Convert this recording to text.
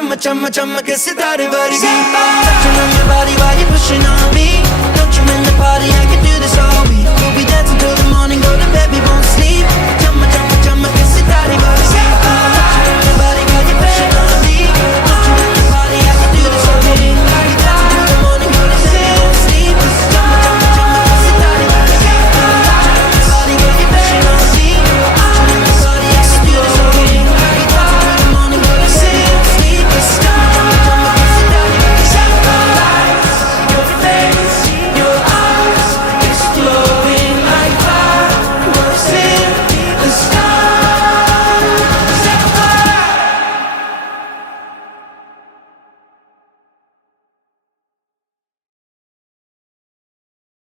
chumma chumma chumma ke sitare vargi. Touching on your body while you're pushing on me. Don't you in the party, I can do